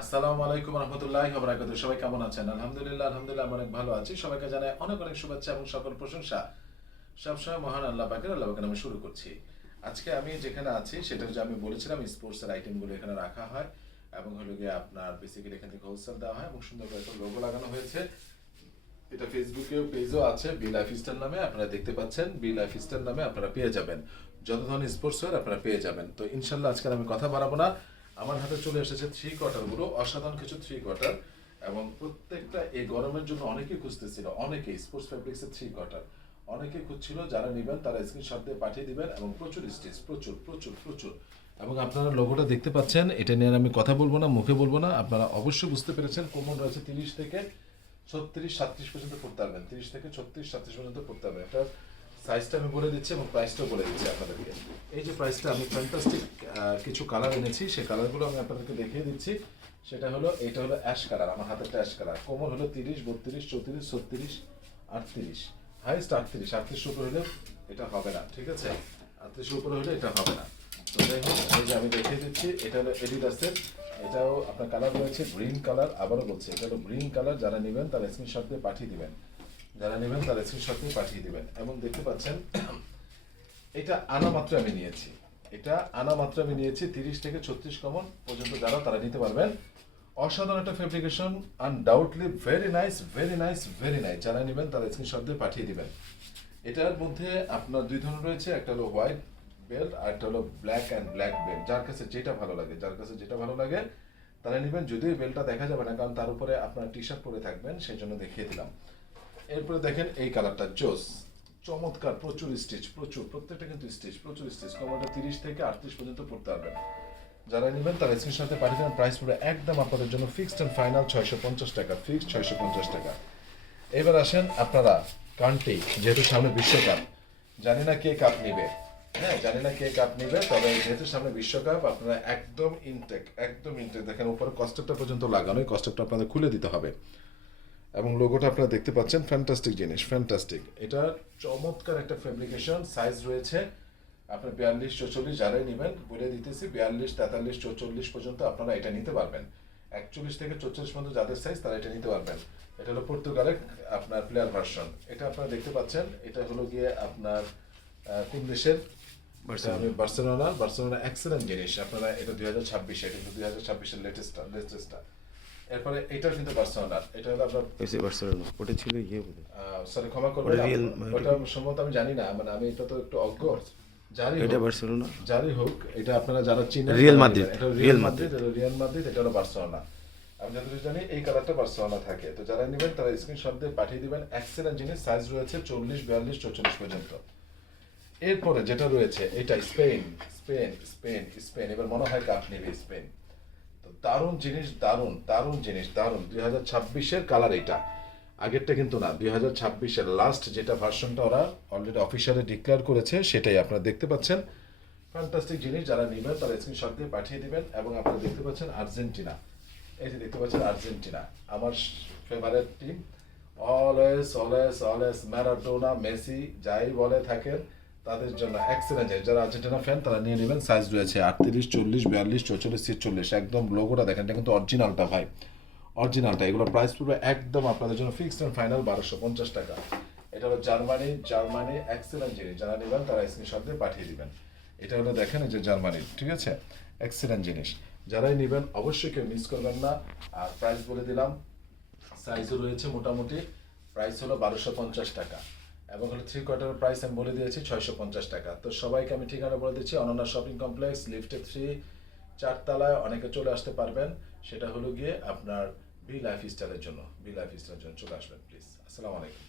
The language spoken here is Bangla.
আসসালামু আলাইকুম রহমতুল্লাহি ওয়া বারাকাতুহু। সবাই কেমন আছেন? আলহামদুলিল্লাহ আমি অনেক ভালো আছি। সবাইকে জানাই অনেক অনেক শুভেচ্ছা এবং সকল প্রশংসা সবসময় মহান আল্লাহ পাকের নামে শুরু করছি। আজকে আমি যেখানে আছি সেটা যে আমি বলেছিলাম স্পোর্টসের আইটেমগুলো এখানে রাখা হয় এবং হলো গিয়ে আপনার বেসিক্যালি এখান থেকে হোলসেল দেওয়া হয় এবং সুন্দর করে একটা লোগো লাগানো হয়েছে। এটা ফেসবুকেও পেজও আছে বি লাইফস্টাইল নামে, আপনারা দেখতে পাচ্ছেন বি লাইফস্টাইল নামে আপনারা পেয়ে যাবেন। যত ধরনের স্পোর্টস ওয়্যার আপনারা পেয়ে যাবেন। তো ইনশাল্লাহ আজকে আমি কথা বাড়াবো না। আমার হাতে চলে এসেছে থ্রি কোয়ার্টারগুলো, অসাধারণ কিছু থ্রি কোয়ার্টার এবং প্রত্যেকটা এই গরমের জন্য অনেকেই খুঁজতেছিল, অনেকেই স্পোর্টস ফ্যাব্রিক্সের থ্রি কোয়ার্টার অনেকেই খুঁজছিল। যারা নেবেন তারা স্ক্রিনশট দিয়ে পাঠিয়ে দিবেন এবং প্রচুর স্টিচ, প্রচুর প্রচুর প্রচুর। এবং আপনারা লোগোটা দেখতে পাচ্ছেন, এটা নিয়ে আমি কথা বলবো না, মুখে বলবো না, আপনারা অবশ্যই বুঝতে পেরেছেন। কোমর রয়েছে 30 থেকে 36, 37 পর্যন্ত পড়তে পারবেন। 30 থেকে 36, 37 পর্যন্ত পড়তে পারবেন। এটা সাইজটা আমি বলে দিচ্ছি এবং প্রাইসটাও বলে দিচ্ছি আপনাদেরকে। এই যে প্রাইসটা আমি ফ্যান্টাস্টিক কিছু কালার এনেছি, সেই কালারগুলো আমি আপনাদেরকে দেখিয়ে দিচ্ছি। সেটা হলো, এটা হলো অ্যাশ কালার, আমার হাতেরটা অ্যাশ কালার। কোমর হলো 30, 32, 34, 36, 38, হাইস্ট 38। 38 উপরে হলে এটা হবে না, ঠিক আছে? 38 উপরে হলে এটা হবে না। তো যাই হোক, এই যে আমি দেখিয়ে দিচ্ছি, এটা হলো এডিডাসের। এটাও আপনার কালার রয়েছে গ্রিন কালার। আবারও বলছি, এটা হলো গ্রিন কালার। যারা নেবেন তারা স্ক্রিনশট দিয়ে পাঠিয়ে দিবেন, যারা নেবেন তারা স্ক্রিনশট দিয়ে পাঠিয়ে দিবেন। এবং দেখতে পাচ্ছেন এটা আনা মাত্র আমি নিয়েছি, এটা আনা মাত্র আমি নিয়েছি 30 থেকে 36 কমন পর্যন্ত যারা তারা নিতে পারবেন। অসাধারণ একটা fabrication, undoubtedly very nice, very nice, very nice. যারা নেবেন তারা স্ক্রিনশট দিয়ে পাঠিয়ে দিবেন। এটার মধ্যে আপনার দুই ধরনের রয়েছে, একটা হলো হোয়াইট বেল্ট আর একটা হলো ব্ল্যাক অ্যান্ড ব্ল্যাক বেল্ট। যার কাছে যেটা ভালো লাগে, যার কাছে যেটা ভালো লাগে তারা নেবেন। যদিও বেল্টটা দেখা যাবে না, কারণ তার উপরে আপনার টি শার্ট পরে থাকবেন, সেই জন্য দেখিয়ে দিলাম। এরপরে দেখেন এই কালারটা জোস, চমৎকার, প্রচুর স্টিচ, প্রচুর, প্রত্যেকটা কিন্তু স্টিচ, প্রচুর স্টিচ। কমরটা 30 থেকে 38 পর্যন্ত পড়তে পারবেন। যারা নেবেন তারা স্ক্রিনের সাথে পাঠিয়ে দেবেন। প্রাইস পুরো একদম আপনাদের জন্য ফিক্সড অ্যান্ড ফাইনাল 650 টাকা, ফিক্সড 650 টাকা। এবার আসেন আপনারা কান্ট্রি, যেহেতু সামনে বিশ্বকাপ, জানি না কে কাপ নিবে, হ্যাঁ জানি না কে কাপ নিবে, তবে যেহেতু সামনে বিশ্বকাপ আপনারা একদম ইনটেক, একদম ইনটেক। দেখেন উপরে কস্টেপটা পর্যন্ত লাগানো, এই কস্টেপটা আপনাদের খুলে দিতে হবে। এবং লোগোটা আপনারা দেখতে পাচ্ছেন, ফ্যান্টাস্টিক জিনিস, ফ্যান্টাস্টিক। এটা চমৎকার একটা ফেব্রিকেশন। সাইজ রয়েছে আপনার 42, 44। যারাই নেবেন বলে দিতেছি 42, 43, 44 পর্যন্ত আপনারা এটা নিতে পারবেন। 41 থেকে 44 পর্যন্ত যাদের সাইজ তারা এটা নিতে পারবেন। এটা হলো পর্তুগালের আপনার প্লেয়ার ভার্সন। এটা আপনারা দেখতে পাচ্ছেন, এটা হলো গিয়ে আপনার কোন দেশের? বার্সেলোনা। বার্সেলোনা এক্সেলেন্ট জিনিস। আপনারা এটা 2026, এটা কিন্তু 2026-এর লেটেস্টটা। এরপরে এটা কিন্তু বার্সেলোনার, এটা হলো আপনার এসে বার্সেলোনা ওটা ছিল ইয়ে বলে সরি ক্ষমা করবেন, ওটা সম্ভবত আমি জানি না, মানে আমি এটা তো একটু অজ্ঞ। এটা বার্সেলোনা, যারই হোক, এটা আপনারা যারা চিনেন, রিয়াল মাদ্রিদ, এটা রিয়াল মাদ্রিদ, এটা রিয়াল মাদ্রিদ, এটা হলো বার্সেলোনা। আমি যতটুকু জানি এই কালারটা বার্সেলোনা থাকে। তো যারা নেবেন তারা স্ক্রিনশট দিয়ে পাঠিয়ে দিবেন। এক্সেলেন্ট জিনিস। সাইজ রয়েছে 40, 42, 44 পর্যন্ত। এরপরে যেটা রয়েছে এটা স্পেন, স্পেন, স্পেন, স্পেন। এবার মনে হয় কাপ নেবে স্পেন। তো দারুণ জিনিস, দারুণ দারুণ জিনিস, দারুণ। 2026-এর কালার এটা, আগেরটা কিন্তু না। 2026-এর লাস্ট যেটা ভার্সনটা ওরা অলরেডি অফিসিয়ালি ডিক্লেয়ার করেছে, সেটাই আপনারা দেখতে পাচ্ছেন। ফ্যান্টাস্টিক জিনিস। যারা নেবেন তারা স্ক্রিনশট দিয়ে পাঠিয়ে দিবেন। এবং আপনারা দেখতে পাচ্ছেন আর্জেন্টিনা, এই যে দেখতে পাচ্ছেন আর্জেন্টিনা, আমার favourite team. Always always always Maradona, Messi, যাই বলে থাকেন তাদের জন্য এক্সেলেন্ট জিনিস। যারা আর্জেন্টিনা ফ্যান তারা নিয়ে নেবেন। সাইজ রয়েছে 38, 40, 42, 44, 46। একদম লোগোটা দেখেন, এটা কিন্তু অরিজিনালটা ভাই, অরিজিনালটা। এগুলো প্রাইস পড়বে একদম আপনাদের জন্য ফিক্সড অ্যান্ড ফাইনাল 1250 টাকা। এটা হলো জার্মানি, জার্মানি এক্সেলেন্ট জিনিস। যারা নেবেন তারা স্ক্রিনশট দিয়ে পাঠিয়ে দিবেন। এটা হলো দেখেন, এই যে জার্মানির, ঠিক আছে? এক্সেলেন্ট জিনিস। যারাই নেবেন অবশ্যই কেউ মিস করবেন না। আর প্রাইস বলে দিলাম, সাইজও রয়েছে মোটামুটি। প্রাইস হলো 1250 টাকা এবং হলো থ্রি কোয়ার্টারের প্রাইস আমি বলে দিয়েছি 650 টাকা। তো সবাইকে আমি ঠিকানা বলে দিচ্ছি, অনন্যা শপিং কমপ্লেক্স, লিফটে 3, 4 তলায়। অনেকে চলে আসতে পারবেন। সেটা হলো গিয়ে আপনার বি লাইফ স্টাইলের জন্য, বি লাইফ স্টাইলের জন্য চলে আসবেন প্লিজ। আসসালামু আলাইকুম।